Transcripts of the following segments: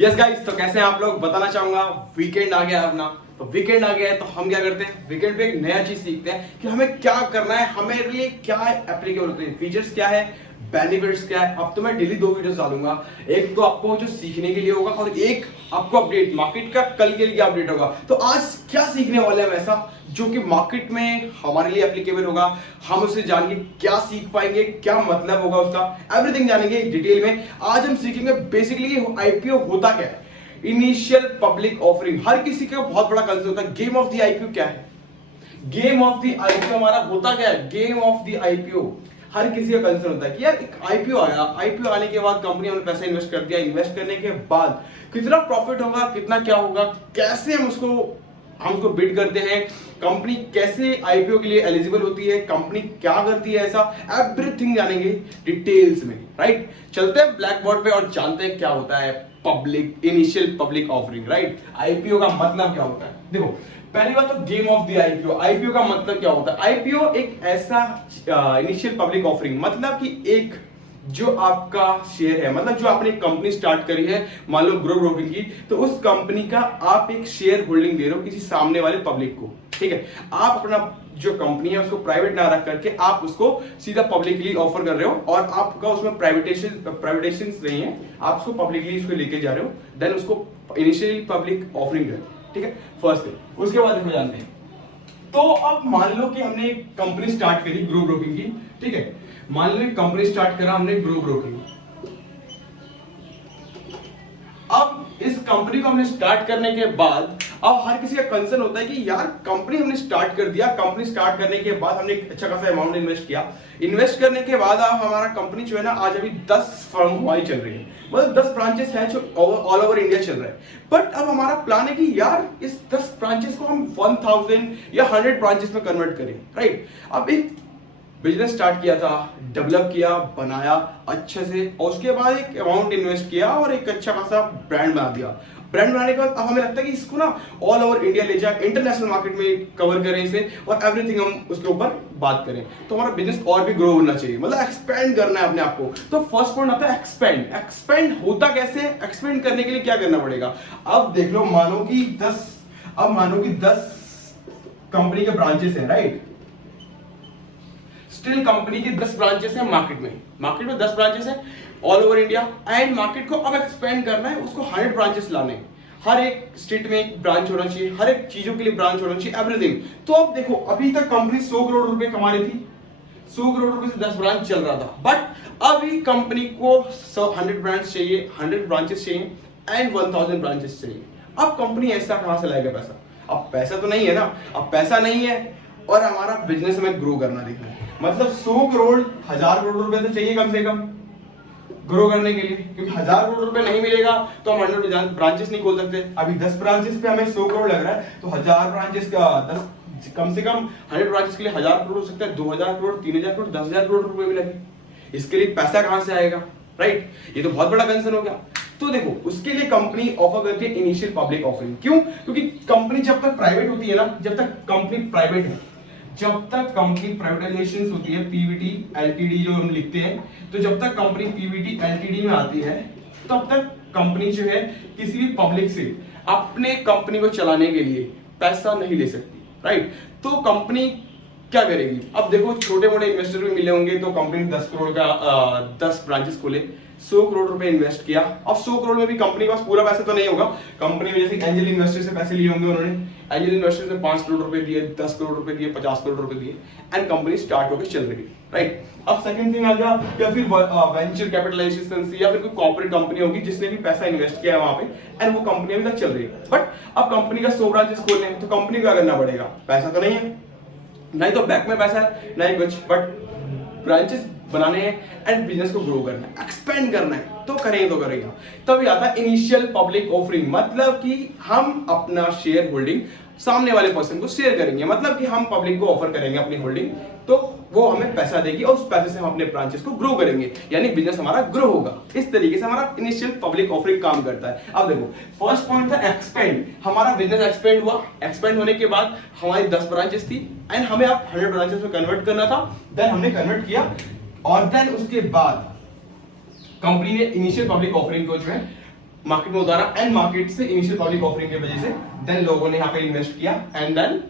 Yes guys, तो कैसे हैं आप लोग बताना चाहूंगा। वीकेंड आ गया है अपना, तो वीकेंड आ गया है तो हम क्या करते हैं, वीकेंड पे एक नया चीज सीखते हैं कि हमें क्या करना है, हमें लिए क्या एप्लीकेबल होते हैं, फीचर्स क्या है, बेनिफिट्स क्या है। अब तो मैं डेली 2 वीडियोस डालूंगा, एक तो आपको जो सीखने के लिए होगा और एक आपको अपडेट मार्केट का कल के लिए क्या अपडेट होगा। तो आज क्या सीखने वाले हैं हम ऐसा जो कि मार्केट में हमारे लिए एप्लीकेबल होगा, हम उसे जान के क्या सीख पाएंगे, क्या मतलब होगा उसका, एवरीथिंग जानेंगे डिटेल में। आज हम सीखेंगे बेसिकली आईपीओ होता क्या है, इनिशियल पब्लिक ऑफरिंग। हर किसी का बहुत बड़ा कंसेप्ट होता है। गेम ऑफ द आईपीओ क्या है, गेम ऑफ द आईपीओ हमारा होता क्या है, गेम ऑफ द आईपीओ हर किसी का कंसर्न होता है कि यार एक आईपीओ आया, आईपीओ आने के बाद कंपनी हमने पैसा इन्वेस्ट कर दिया, इन्वेस्ट करने के बाद कितना प्रॉफिट होगा, कितना क्या होगा, कैसे हम उसको बिड करते हैं, कंपनी कैसे आईपीओ के लिए एलिजिबल होती है, कंपनी क्या करती है, ऐसा एवरीथिंग जानेंगे डिटेल्स में। राइट, चलते हैं ब्लैक बोर्ड पे और जानते हैं क्या होता है public initial public offering. Right, IPO का मतलब क्या होता है। देखो, पहली बात तो game of the IPO. IPO का मतलब क्या होता है, आईपीओ एक ऐसा इनिशियल पब्लिक ऑफरिंग, मतलब कि एक जो आपका शेयर है, मतलब जो आपने एक कंपनी स्टार्ट करी है, मान लो ग्रो ब्रोकिंग की, तो उस कंपनी का आप एक शेयर होल्डिंग दे रहे हो किसी सामने वाले पब्लिक को। ठीक है, आप अपना जो कंपनी है उसको प्राइवेट ना रख करके आप उसको सीधा पब्लिकली ऑफर कर रहे हो, और आपका उसमें प्राइवेटेशन नहीं है, आप उसको पब्लिकली उसको लेके जा रहे हो, देन उसको इनिशियली पब्लिक ऑफरिंग करते हैं। ठीक है, फर्स्ट थिंग। उसके बाद देखो जानते हैं, तो अब मान लो कि हमने एक कंपनी स्टार्ट करी ग्रो ब्रोकिंग की। ठीक है, मान लो एक कंपनी स्टार्ट करा हमने ग्रो ब्रोकिंग। अब इस कंपनी को हमने स्टार्ट करने के बाद अब हर किसी का कंसर्न होता है कि यार कंपनी हमने स्टार्ट कर दिया, कंपनी स्टार्ट करने के बाद हमने एक अच्छा खासा अमाउंट इन्वेस्ट किया, इन्वेस्ट करने के बाद अब हमारा कंपनी जो है ना, आज अभी 10 फर्म हमारी चल रही है, मतलब 10 ब्रांचेस हैं जो ऑल ओवर इंडिया चल रहा है। बट अब हमारा प्लान है कि यार इस 10 ब्रांचेस को हम 1000 या 100 ब्रांचेस में कन्वर्ट करें। राइट, अब एक बिजनेस स्टार्ट किया था, डेवलप किया, बनाया अच्छे से, और उसके बाद एक अमाउंट इन्वेस्ट किया और एक अच्छा खासा ब्रांड बना दिया। ब्रांड बनाने के बाद अब हमें लगता है कि इसको ना ऑल ओवर इंडिया ले जाए, इंटरनेशनल मार्केट में कवर करें इसे, और एवरीथिंग हम उसके ऊपर बात करें, तो हमारा बिजनेस और भी ग्रो होना चाहिए, मतलब एक्सपेंड करना है अपने आप को। तो फर्स्ट पॉइंट आता है एक्सपेंड। एक्सपेंड होता कैसे, एक्सपेंड करने के लिए क्या करना पड़ेगा। अब देख लो, मानो कि 10 कंपनी के ब्रांचेस हैं। राइट, स्टिल कंपनी की 10 ब्रांचेस हैं मार्केट में 10 ब्रांचेस हैं all over India, and market को अब एक्सपेंड करना है, उसको 100 ब्रांचेस लाने हैं, हर एक स्टेट में एक ब्रांच होना चाहिए, हर एक चीजों के लिए ब्रांच होना चाहिए, एवरीथिंग। तो अब देखो, अभी तक कंपनी 100 करोड़ रुपए कमा रही थी, 100 करोड़ रुपए से 10 ब्रांच चल रहा था, बट अभी कंपनी को 100 ब्रांच चाहिए, 100 ब्रांचेस चाहिए एंड 1000 ब्रांचेस चाहिए। अब कंपनी ऐसा कहां से लाएगा पैसा, अब पैसा तो नहीं है ना, अब पैसा नहीं है और हमारा बिजनेस हमें ग्रो करना देखना है, मतलब 100 करोड़ 1000 करोड़ रुपए तो चाहिए कम से कम ग्रो करने के लिए, क्योंकि 1000 करोड़ रुपए नहीं मिलेगा तो हम 100 ब्रांचेस नहीं खोल सकते। अभी 10 ब्रांचेस पे हमें 100 करोड़ लग रहा है, तो 1000 ब्रांचेस का 10 कम से कम 100 ब्रांचेस के लिए 1000 करोड़ हो सकता है, 2000 करोड़, 3000 करोड़, 10000 करोड़ रुपए भी लगे। इसके लिए पैसा कहां से आएगा। राइट, ये तो बहुत बड़ा कंसर्न हो गया। तो देखो, उसके लिए कंपनी ऑफर करती है इनिशियल पब्लिक ऑफरिंग। क्यों, क्योंकि कंपनी जब तक प्राइवेट होती है ना, जब तक कंपनी प्राइवेट है, जब तक कंपनी प्राइवेटाइजेशन होती है, पीवीटी एलटीडी जो हम लिखते हैं, तो जब तक कंपनी पीवीटी एलटीडी में आती है, तब तक कंपनी जो है किसी भी पब्लिक से अपने कंपनी को चलाने के लिए पैसा नहीं ले सकती। राइट, तो कंपनी क्या करेगी। अब देखो, छोटे मोटे इन्वेस्टर भी मिले होंगे, तो कंपनी 10 करोड़ का 10 ब्रांचेस खोले, 100 करोड़ रुपए इन्वेस्ट किया। अब 100 करोड़ में भी कंपनी के पास पूरा पैसा तो नहीं होगा, कंपनी में जैसे एंजल इन्वेस्टर से पैसे लिए होंगे उन्होंने, एंजल इन्वेस्टर से 5 करोड़ रुपए दिए, 10 करोड़ रुपए दिए, 50 करोड़ रुपए दिए, एंड कंपनी स्टार्ट होकर चल रही है। राइट, अब सेकंड थिंग आ गया, या फिर वेंचर कैपिटलाइजेशन से, या फिर कोई कॉर्पोरेट कंपनी होगी जिसने भी पैसा इन्वेस्ट किया है वहां पे, एंड वो कंपनी अभी तक चल रही है। बट अब कंपनी का 100 ब्रांचेस खोलने हैं, तो कंपनी को क्या करना पड़ेगा, पैसा तो नहीं है, नहीं तो बैंक में पैसा है, नहीं कुछ, बट ब्रांचेस बनाने हैं एंड बिजनेस को ग्रो करना है, एक्सपेंड करना है, तो करेगा। तभी आता है इनिशियल पब्लिक ऑफरिंग, मतलब कि हम अपना शेयर होल्डिंग सामने वाले पर्सन को शेयर करेंगे, मतलब कि हम पब्लिक को ऑफर करेंगे अपनी होल्डिंग, तो वो हमें पैसा देगी और उस पैसे से हम अपने ब्रांचेस को ग्रो करेंगे, यानी बिजनेस हमारा ग्रो होगा। इस तरीके से हमारा इनिशियल पब्लिक ऑफरिंग काम करता है। अब देखो, फर्स्ट पॉइंट था एक्सपेंड। हमारा बिजनेस एक्सपेंड हुआ, एक्सपेंड होने के बाद हमारी 10 ब्रांचेस थी एंड हमें अब 100 ब्रांचेस में कन्वर्ट करना था, देन हमने कन्वर्ट किया, और देन उसके बाद कंपनी ने इनिशियल पब्लिक ऑफरिंग को जो है मार्केट में उतारा एंड मार्केट से इनिशियल पब्लिक ऑफरिंग की वजह से देन लोगों ने यहाँ पे इन्वेस्ट किया एंड देन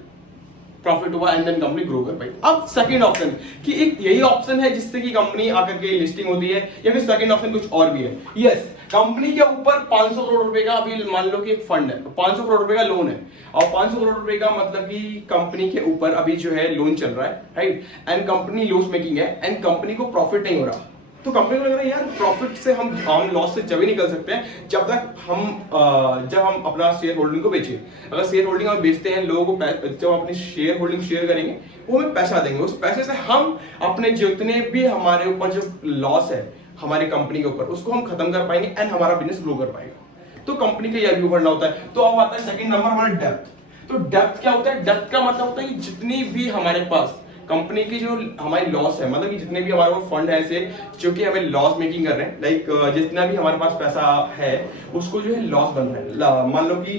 प्रॉफिट हुआ एंड देन कंपनी ग्रो कर पाई। अब सेकंड ऑप्शन कि एक यही ऑप्शन है जिससे कि कंपनी आकर के लिस्टिंग होती है, या फिर सेकंड ऑप्शन कुछ और भी है। यस, कंपनी के ऊपर 500 करोड़ रुपए का अभी मान लो कि एक फंड है, 500 करोड़ रुपए का लोन है, और 500 करोड़ रुपए का मतलब कि कंपनी के ऊपर अभी जो है लोन चल रहा है, right, and company loss making है एंड कंपनी को प्रॉफिट नहीं हो रहा। तो कंपनी को लग रहा है यार प्रॉफिट से हम लॉस से जब ही निकल सकते हैं जब तक जब हम अपना शेयर होल्डिंग को बेचें। अगर शेयर होल्डिंग हम बेचते हैं, लोगों को जब अपनी शेयर होल्डिंग शेयर करेंगे वो हमें पैसा देंगे, उस पैसे से हम अपने जितने भी हमारे ऊपर जो लॉस है हमारी कंपनी के ऊपर उसको हम खत्म कर पाएंगे एंड हमारा बिजनेस ग्रो कर पाएगा। तो कंपनी का यह व्यू बढ़ना होता है। तो अब आता है सेकंड नंबर हमारा डेप्थ। तो डेप्थ क्या होता है? डेप्थ का मतलब होता है कि जितनी भी हमारे पास कंपनी की जो हमारी लॉस है, मतलब कि जितने भी हमारे पास फंड है ऐसे जो कि हमें लॉस मेकिंग कर रहे हैं, लाइक जितना भी हमारे पास पैसा है उसको जो है लॉस बन रहा है। मान लो कि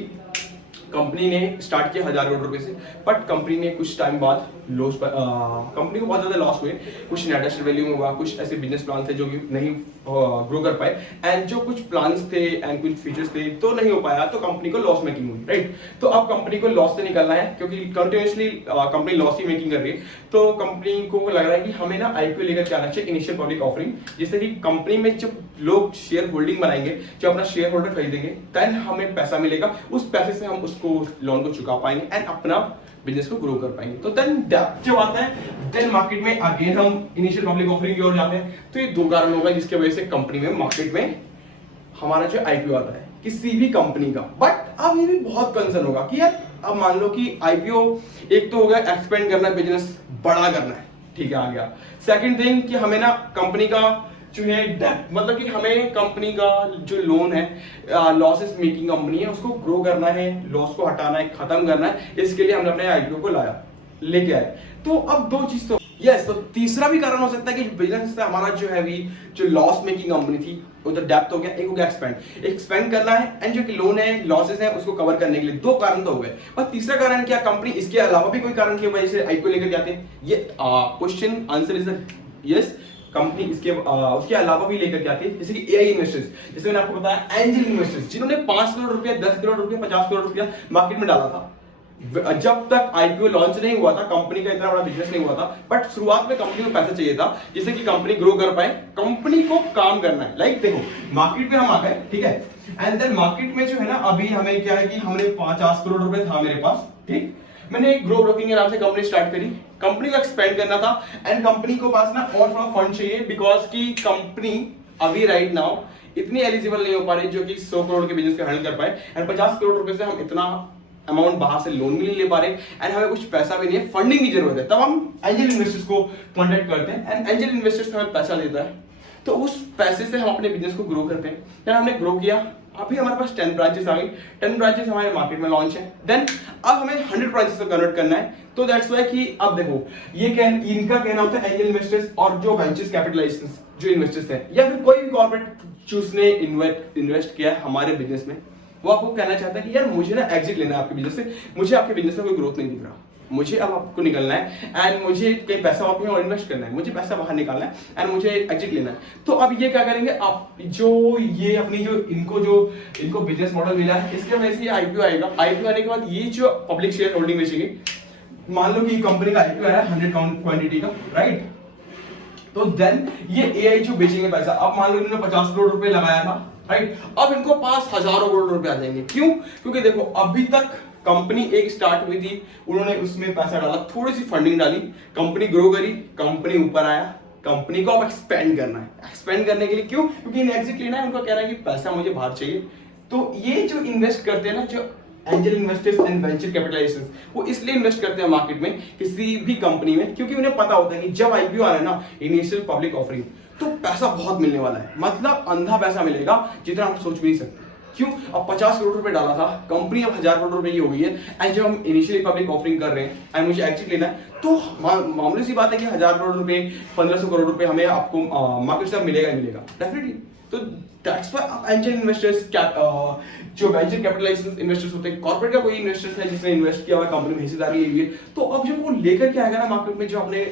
कंपनी ने स्टार्ट किया 1000 करोड़ रुपए से, बट कंपनी ने कुछ टाइम बाद लॉस कंपनी को बहुत ज्यादा लॉस हुए, कुछ नेट एसेट वैल्यू में हुआ, कुछ ऐसे बिजनेस प्लान थे जो कि नहीं ग्रो कर पाए एंड जो कुछ प्लान्स थे एंड कुछ फीचर्स थे तो नहीं हो पाया, तो कंपनी को लॉस मेकिंग हुई, राइट। तो अब कंपनी को लॉस से निकलना है क्योंकि कंटिन्यूसली कंपनी लॉस ही मेकिंग कर रही है। तो कंपनी को लग रहा है कि हमें ना आईपीओ लेकर के आना चाहिए, इनिशियल पब्लिक ऑफरिंग, जिससे कि कंपनी में जब लोग शेयर होल्डिंग बनाएंगे, जो अपना शेयर होल्डर खरीदेंगे, देन हमें पैसा मिलेगा, उस पैसे से हम उसको लोन को चुका पाएंगे एंड अपना बिजनेस को ग्रो कर पाएंगे। तो देन डेप्थ जब आता है देन मार्केट में अगेन हम इनिशियल पब्लिक ऑफरिंग की ओर जाते हैं। तो ये दो कारण होगा जिसकी वजह से कंपनी में मार्केट में हमारा जो आईपीओ आता है किसी भी कंपनी का। बट अब ये भी बहुत कंसर्न होगा कि यार अब मान लो कि आईपीओ एक तो हो गया एक्सपेंड करना है, बिजनेस बड़ा करना है, ठीक है, आ गया। सेकंड थिंग कि हमें ना कंपनी का जो है डेप्थ, मतलब कि हमें कंपनी का जो लोन है, लॉसेस मेकिंग कंपनी है, उसको ग्रो करना है, लॉस को हटाना है, खत्म करना है, इसके लिए हमने अपने आईपीओ को लेके आए। तो अब दो चीज तो यस, तो तीसरा भी कारण हो सकता है कि बिजनेस से हमारा जो है भी जो लॉस मेकिंग कंपनी थी वो तो डेप्थ हो गया, एक हो गया एक्सपेंड करना है एंड जो कि लोन है, लॉसेस है, उसको कवर करने के लिए। दो कारण तो हो गए, पर तीसरा कारण क्या, कंपनी इसके अलावा भी कोई कारण की वजह से आईपीओ लेकर जाते हैं? ये question answer is yes, company उसके अलावा भी लेकर के आती है, जैसे कि एआई इन्वेस्टर्स, जैसे मैंने आपको बताया एंजल इन्वेस्टर्स, जिन्होंने 5 करोड़ रुपया, 10 करोड़ रुपया, 50 करोड़ रुपया मार्केट में डाला था। जब तक आईपीओ लॉन्च नहीं हुआ था, कंपनी का इतना बड़ा बिजनेस नहीं हुआ था, बट शुरुआत में कंपनी को पैसा चाहिए था जिससे कि कंपनी ग्रो कर पाए। कंपनी को काम करना है, लाइक देखो मार्केट में हम आ गए, ठीक है, एंड देन मार्केट में जो है ना अभी हमें क्या है कि हमने 50 करोड़ रुपए था मेरे पास, ठीक, मैंने एक ग्रो ब्रोकिंग के नाम से कंपनी स्टार्ट करी, कंपनी को एक्सपेंड करना था एंड कंपनी को पास ना और थोड़ा फंड चाहिए बिकॉज की कंपनी अभी राइट नाउ इतनी एलिजिबल नहीं हो पा रही जो कि 100 करोड़ के बिजनेस को हैंडल कर पाए एंड 50 करोड़ रुपए से हम इतना अमाउंट बाहर से लोन भी नहीं ले पा रहे एंड हमें कुछ पैसा भी नहीं है, फंडिंग की जरूरत है। तब हम एंजल इन्वेस्टर्स को कांटेक्ट करते हैं एंड एंजल इन्वेस्टर्स हमें पैसा देता है, तो उस पैसे से हम अपने बिजनेस को ग्रो करते हैं। देन हमने ग्रो किया, अभी हमारे पास 10 ब्रांचेस आ गई, 10 ब्रांचेस हमारे मार्केट में लॉन्च है। देन अब हमें 100 ब्रांचेस को कन्वर्ट करना है, तो दैट्स वाई कि अब देखो ये इनका कहना होता है एंजल इन्वेस्टर्स और जो वेंचर्स कैपिटलाइजेशंस जो इन्वेस्टर्स हैं या फिर कोई भी कॉर्पोरेट चूज ने इन्वेस्ट किया है हमारे बिजनेस में, वो आपको कहना चाहता है कि यार मुझे ना एग्जिट लेना है आपके बिजनेस से, मुझे आपके बिजनेस में कोई ग्रोथ नहीं दिख रहा, मुझे अब आपको निकलना है एंड मुझे कहीं पैसा वापस और इन्वेस्ट करना है, मुझे पैसा बाहर निकालना है एंड मुझे एग्जिट लेना है। तो अब ये क्या करेंगे, आप जो ये अपनी जो इनको बिजनेस मॉडल मिला है इसके वजह से आईपीओ आएगा। आईपीओ आने के बाद ये जो पब्लिक शेयर होल्डिंग बेचेंगे, मान लो कि कंपनी का आईपीओ आया 100 क्वांटिटी का, राइट, तो देन ये एआई जो बेचेंगे पैसा, अब मान लो इन्होंने 50 करोड़ रुपए लगाया था, राइट, अब इनको पास हजारों करोड़ रुपए आ जाएंगे। क्यों? क्योंकि देखो अभी तक कंपनी एक स्टार्ट हुई थी, उन्होंने उसमें पैसा डाला, थोड़ी सी फंडिंग डाली, कंपनी ग्रो करी, कंपनी ऊपर आया, कंपनी को अब एक्सपेंड करना है। एक्सपेंड करने के लिए क्यों? क्योंकि इन्हें एग्जिट लेना है, उनको कहना है कि पैसा मुझे बाहर चाहिए। तो ये जो इन्वेस्ट करते हैं ना, जो एंजल इन्वेस्टर्स एंड वेंचर कैपिटलाइजेशंस, वो इसलिए इन्वेस्ट करते हैं मार्केट में किसी भी कंपनी में क्योंकि उन्हें पता होता है कि जब आईपीओ आ रहा है ना, इनिशियल पब्लिक ऑफरिंग, तो पैसा बहुत मिलने वाला है, मतलब अंधा पैसा मिलेगा जितना आप सोच भी नहीं सकते। क्यों? अब 50 करोड़ रुपए डाला था, कंपनी अब 1000 करोड़ रुपए की हो गई है एंड जब हम इनिशियली पब्लिक ऑफरिंग कर रहे हैं एंड मुझे एग्जिट लेना है, तो मामूली सी बात है कि 1000 करोड़ रुपए, 1500 करोड़ रुपए हमें आपको मार्केट से मिलेगा ही मिलेगा डेफिनेटली। तो दैट्स व्हाई आप एंजल इन्वेस्टर्स जो वेंचर कैपिटलाइजेशन इन्वेस्टर्स होते हैं, कॉर्पोरेट का कोई इन्वेस्टर्स है जिसने इन्वेस्ट किया हुआ कंपनी में हिस्सेदारी ली हुई है, तो अब जब वो लेकर के आएगा ना मार्केट में, जो अपने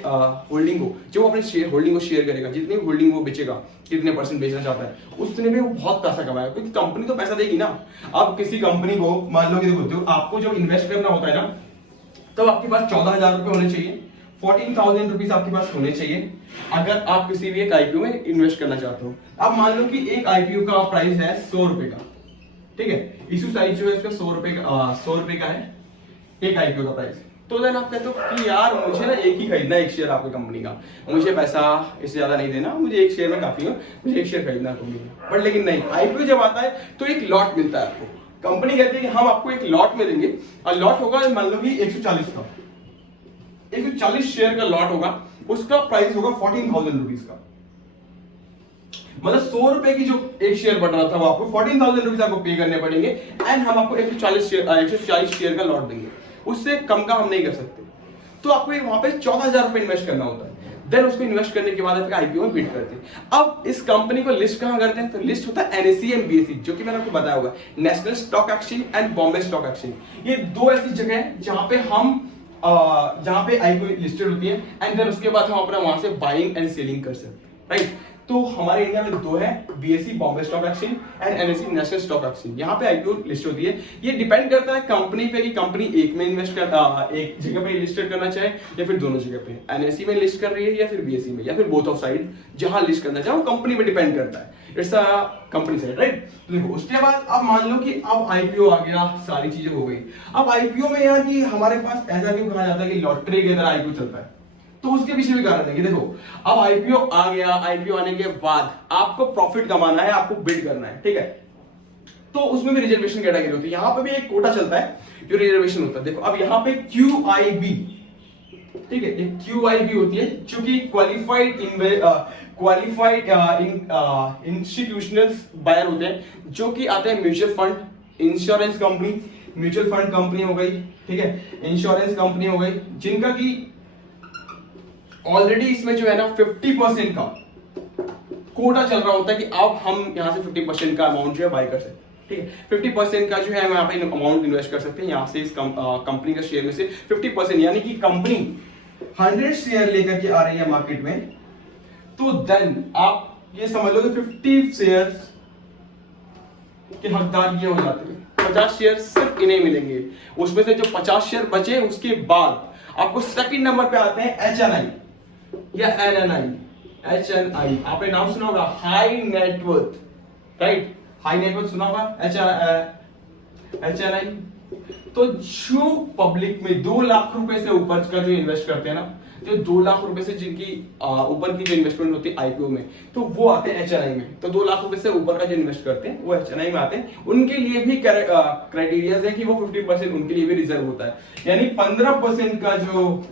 होल्डिंग को, जो अपने शेयर होल्डिंग को शेयर करेगा, जितनी होल्डिंग वो बेचेगा, कितने परसेंट बेचना चाहता है, उतने में वो बहुत पैसा कमाएगा, क्योंकि कंपनी तो पैसा देगी ना। अब किसी कंपनी को मान लो कि देखो आपको जब इन्वेस्ट करना होता है ना, तब आपके पास 14,000 रुपए होने चाहिए, 14,000 रुपीज आपके पास होने चाहिए अगर आप किसी भी एक आईपीओ में इन्वेस्ट करना चाहते हो। अब मान लो कि एक आईपीओ का प्राइस है 100 रुपए का, ठीक है, इशू साइज जो है इसका 100 रुपए का है एक आईपीओ का प्राइस। तो देन आप कहते हो कि यार मुझे ना एक ही खरीदना है, एक शेयर आपकी कंपनी का, मुझे पैसा इससे ज्यादा नहीं देना, मुझे एक शेयर में काफी है, मुझे एक शेयर खरीदना है कंपनी का। बट लेकिन नहीं, आईपीओ जब आता है तो एक लॉट मिलता है आपको। कंपनी कहती है कि हम आपको एक लॉट में देंगे, और लॉट होगा मान लो कि 140 का, 140 शेयर का लॉट होगा, उसका प्राइस होगा 14,000 रुपीज का। मतलब 100 रुपए की जो एक शेयर बढ़ रहा था वो आपको 14,000 रुपीज आपको पे करने पड़ेंगे, एंड हम आपको 140 शेयर का लॉट देंगे, उससे कम का हम नहीं कर सकते। तो आपको वहां पे 14,000 रुपए इन्वेस्ट करना होता है। देन उसको इन्वेस्ट करने के बाद आपके आईपीओ में बिड करते हैं। अब इस कंपनी को लिस्ट कहां करते हैं, तो लिस्ट होता है एनएसई एंड बीएसई, जो कि मैंने आपको बताया होगा, national stock exchange and Bombay stock exchange. ये दो ऐसी जगह है जहां पे हम जहां पे आईपीओ लिस्टेड होती है, एंड देन उसके बाद हम अपना वहां से बाइंग एंड सेलिंग कर सकते हैं, राइट। तो हमारे इंडिया में दो है, BSE Bombay stock exchange and NSE national stock exchange. यहाँ पे आईपीओ लिस्ट होती है। ये डिपेंड करता है कंपनी पे कि कंपनी एक में इन्वेस्ट कर एक जगह पे लिस्टेड करना चाहे या फिर दोनों जगह पे, एनएसई में लिस्ट कर रही है या फिर बीएसई में, या फिर बोथ ऑफ साइड, जहां लिस्ट करना चाहे वो कंपनी पे डिपेंड करता है। It's a company side, right. तो देखो उसके बाद अब मान लो कि अब आईपीओ आ गया, सारी चीजें हो गई। अब आईपीओ में यार कि हमारे पास ऐसा क्यों कहा जाता है कि लॉटरी की तरह आईपीओ चलता है, तो उसके पीछे भी कारण है कि देखो अब आईपीओ आ गया, आईपीओ आने के बाद आपको प्रॉफिट कमाना है, आपको बिड करना है, ठीक है। तो उसमें भी रिजर्वेशन कैटेगरी होती है, यहां पे भी एक कोटा चलता है जो रिजर्वेशन होता है। देखो अब यहां पे QIB, ठीक है, एक QIB होती है जो कि क्वालिफाइड इंस्टीट्यूशनल बायर होते हैं, जो कि आते हैं mutual fund, insurance company, mutual fund company हो गई, ठीक है, इंश्योरेंस कंपनी हो गई, जिनका की ऑलरेडी इसमें जो है ना 50% का कोटा चल रहा होता है कि अब हम यहां से 50% का अमाउंट जो है बाय कर सकते हैं, ठीक है। 50% का जो है हम यहाँ पे अमाउंट इन्वेस्ट कर सकते हैं, यहाँ से इस कंपनी का शेयर में से 50%, यानी कि कंपनी 100 शेयर लेकर के आ रही है मार्केट में, तो देन आप ये समझ लो कि 50 शेयर के हकदार ये हो जाते हैं। 50 शेयर सिर्फ इन्हें मिलेंगे, उसमें से जो 50 शेयर बचे उसके बाद आपको सेकंड नंबर पे आते हैं HNI या NNI। HNI आपने नाम सुना होगा, high net worth, right, high net worth सुना होगा, HNI। तो जो पब्लिक में 2 लाख रुपए से ऊपर का जो इन्वेस्ट करते हैं ना, जो 2 लाख रुपए से जिनकी ऊपर की जो इन्वेस्टमेंट होती है आईपीओ में, तो वो आते हैं HNI में। तो 2 लाख रुपए से ऊपर का जो इन्वेस्ट करते हैं वो HNI में आते हैं। उनके लिए भी क्राइटेरिया है कि वो 50% उनके लिए भी रिजर्व होता है, यानी 15% का जो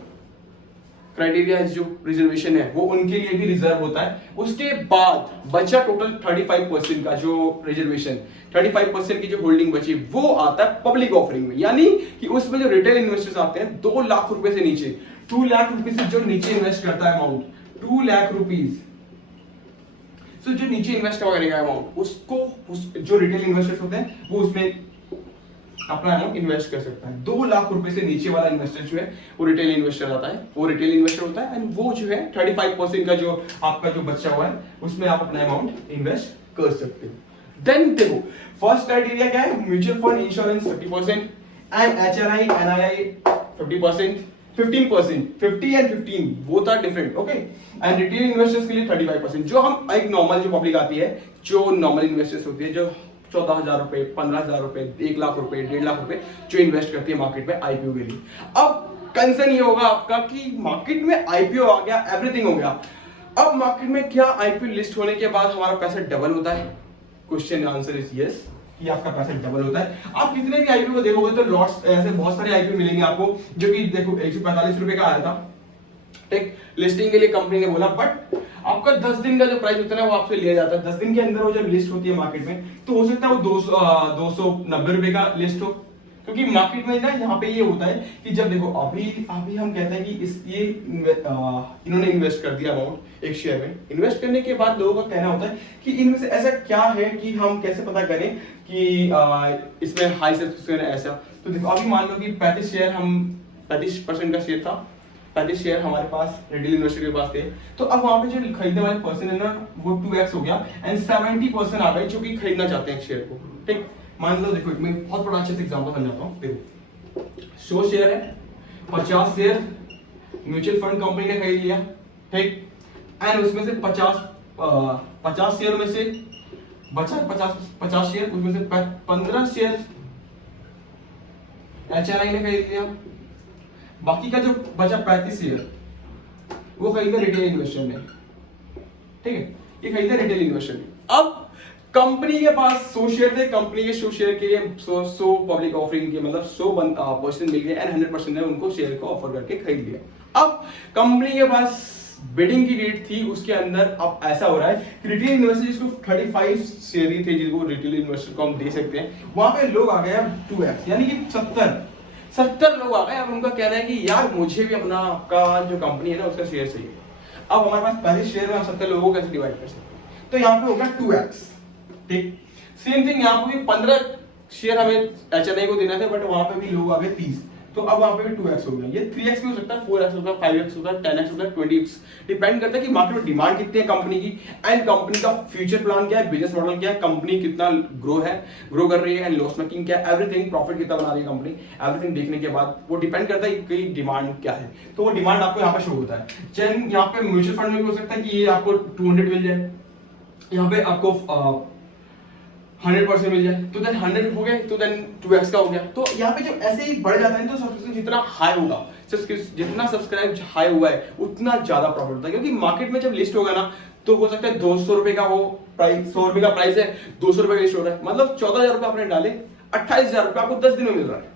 क्राइटेरिया जो रिजर्वेशन है वो उनके लिए भी रिजर्व होता है। उसके बाद बचा टोटल 35% का जो रिजर्वेशन, 35% की जो होल्डिंग बची वो आता है पब्लिक ऑफरिंग में, यानी कि उसमें जो रिटेल इन्वेस्टर्स आते हैं 2 लाख रुपए से नीचे, 2 लाख रुपए से जो नीचे इन्वेस्ट करता है अमाउंट, 2 लाख रुपीज, तो जो नीचे इन्वेस्ट करेगा अमाउंट, उसको जो रिटेल इन्वेस्टर्स होते हैं वो उसमें अपना अमाउंट इन्वेस्ट कर सकता है। 2 लाख रुपए से नीचे वाला इन्वेस्टर जो है वो रिटेल इन्वेस्टर आता है, वो रिटेल इन्वेस्टर होता है, एंड वो जो है 35% का जो आपका जो बचा हुआ है उसमें आप अपना अमाउंट इन्वेस्ट कर सकते हो। देन देखो फर्स्ट क्राइटेरिया क्या है, mutual fund insurance 30% and HNI NII 50%, 15%, 50 and 15 both are different, okay. And retail investors के लिए 35%, जो हम एक नॉर्मल जो पब्लिक आती है, जो नॉर्मल इन्वेस्टर्स होती है, जो 14,000 रुपए, 15,000 रुपए, 1 लाख रुपए, 1.5 लाख रुपए जो इन्वेस्ट करती है मार्केट में आईपीओ के लिए। अब कंसर्न ये होगा आपका कि मार्केट में आईपीओ आ गया, एवरीथिंग हो गया, अब मार्केट में क्या आईपीओ लिस्ट होने के बाद हमारा पैसा डबल होता है? क्वेश्चन आंसर इज यस, कि आपका पैसा डबल होता है। आप कितने भी आईपीओ को देखोगे तो लॉट्स ऐसे बहुत सारे आईपीओ मिलेंगे आपको, जो कि देखो 145 रुपए का आया था, ठीक, लिस्टिंग के लिए कंपनी ने बोला, बट आपका 10 दिन का जो प्राइस होता है वो आपसे लिया जाता है। 10 दिन के अंदर वो जब लिस्ट होती है मार्केट में, तो हो सकता है वो 290 रुपए का लिस्ट हो, क्योंकि मार्केट में ना यहाँ पे ये होता है कि जब देखो अभी हम कहते हैं कि इन्होंने इन्वेस्ट कर दिया अमाउंट एक शेयर में। इन्वेस्ट करने के बाद लोगों का कहना होता है कि इनमें से ऐसा क्या है कि हम कैसे पता करें कि इसमें हाई सब्सक्रिप्शन है ऐसा। तो देखो अभी मान लो कि 35% का शेयर था, 35 शेयर हमारे पास रिटेल इन्वेस्टर के पास थे। तो अब वहां पे जो खरीदने वाले पर्सन है ना वो 2x हो गया एंड 70% आ गए जो कि खरीदना चाहते हैं शेयर को। ठीक, मान लो देखो मैं बहुत बड़ा अच्छे से एग्जांपल समझाता हूँ। देखो 100 शेयर है, 50 शेयर म्यूचुअल फंड कंपनी ने खरीद लिया। ठीक, एंड उसमें से 50 शेयर में से बचा 50 शेयर, उसमें से 15 शेयर HNI ने खरीद लिया। बाकी का जो बचा 35 शेयर वो खरीदा रिटेल इन्वेस्टर ने। ठीक है, ये खरीदा रिटेल इन्वेस्टर ने। अब कंपनी के पास 100 शेयर थे, कंपनी के 100 शेयर के लिए 100 पब्लिक ऑफरिंग के मतलब 100 पर्सन मिल गए एंड 100% ने उनको शेयर को ऑफर करके खरीद लिया। अब कंपनी के पास बिडिंग की रेट थी, उसके अंदर अब ऐसा हो रहा है कि रिटेल इन्वेस्टर जिसको 35 शेयर ही थे जिनको रिटेल इन्वेस्टर को हम दे सकते हैं, वहां पे लोग आ गए 2x यानी कि 70 लोग आ गए। अब उनका कहना है कि यार मुझे भी अपना आपका जो कंपनी है ना उसका शेयर चाहिए। अब हमारे पास पहले शेयर में हम 70 लोगों को कैसे डिवाइड कर सकते हैं, तो यहाँ पे हो गया 2x। ठीक, सेम थिंग यहाँ पे भी 15 शेयर हमें HNI को देना था बट वहां पे भी लोग आ गए 30, तो अब वहां पे भी 2x हो गया। ये 3x भी हो सकता है, 4x हो सकता है, 5x हो सकता है, 10x हो सकता है, 20x, डिपेंड करता है कि मार्केट में डिमांड कितनी है कंपनी की एंड कंपनी का फ्यूचर प्लान क्या है, बिजनेस मॉडल क्या है, कंपनी कितना ग्रो कर रही है एंड लॉस मेकिंग क्या है, एवरीथिंग, प्रॉफिट कितना बना रही है कंपनी, एवरीथिंग देखने के बाद वो डिपेंड करता है कि डिमांड क्या है। तो वो डिमांड आपको यहाँ पे शो होता है। चैन यहाँ पे म्यूचुअल फंड में भी हो सकता है कि ये आपको 200 मिल जाए, यहाँ पे आपको 100% मिल जाए, तो देन 100 हो गए, तो देन 2x का हो गया। तो यहाँ पे जब ऐसे ही बढ़ जाता है तो सब्सक्रिप्शन जितना हाई होगा, जितना सब्सक्राइब हाई हुआ है उतना ज्यादा प्रॉफिट होता है। क्योंकि मार्केट में जब लिस्ट होगा ना तो हो सकता है 200 रुपए का हो प्राइस, 100 रुपए का प्राइस है, 200 रुपए का लिस्ट हो रहा है, मतलब 14,000 रुपए आपने डाले, 28,000 रुपए आपको 10 दिन में मिल रहा है।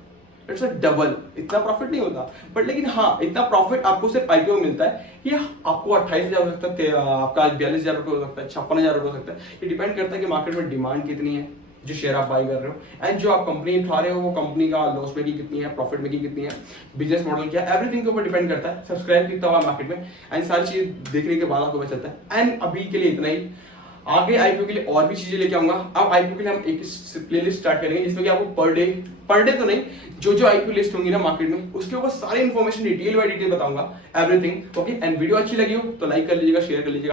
It's a double. इतना प्रॉफिट नहीं होता बट लेकिन हाँ इतना प्रॉफिट आपको सिर्फ IPO में मिलता है। ये आपको 28,000 हो सकता है, आपका 42,000 रुपए हो सकता है, 56,000 रुपए हो सकता है। ये डिपेंड करता है कि मार्केट में डिमांड कितनी है जो शेयर आप बाई कर रहे हो एंड जो आप कंपनी उठा रहे हो वो कंपनी का लॉस मेकिंग कितनी है, प्रॉफिट मेकिंग कितनी है, बिजनेस मॉडल क्या है, एवरीथिंग के ऊपर डिपेंड करता है। सब्सक्राइब कितना हुआ मार्केट में एंड सारी चीज देखने के बाद आपको पता चलता है। एंड अभी के लिए इतना ही, आगे IPO के लिए और भी चीजें लेके आऊंगा। अब IPO के लिए हम एक प्लेलिस्ट स्टार्ट करेंगे जिसमें कि आपको पर डे तो नहीं, जो IPO लिस्ट होंगी ना मार्केट में उसके ऊपर सारी इन्फॉर्मेशन डिटेल बाय डिटेल बताऊंगा, एवरीथिंग। ओके, एंड वीडियो अच्छी लगी हो तो लाइक कर लीजिएगा, शेयर कर लीजिएगा।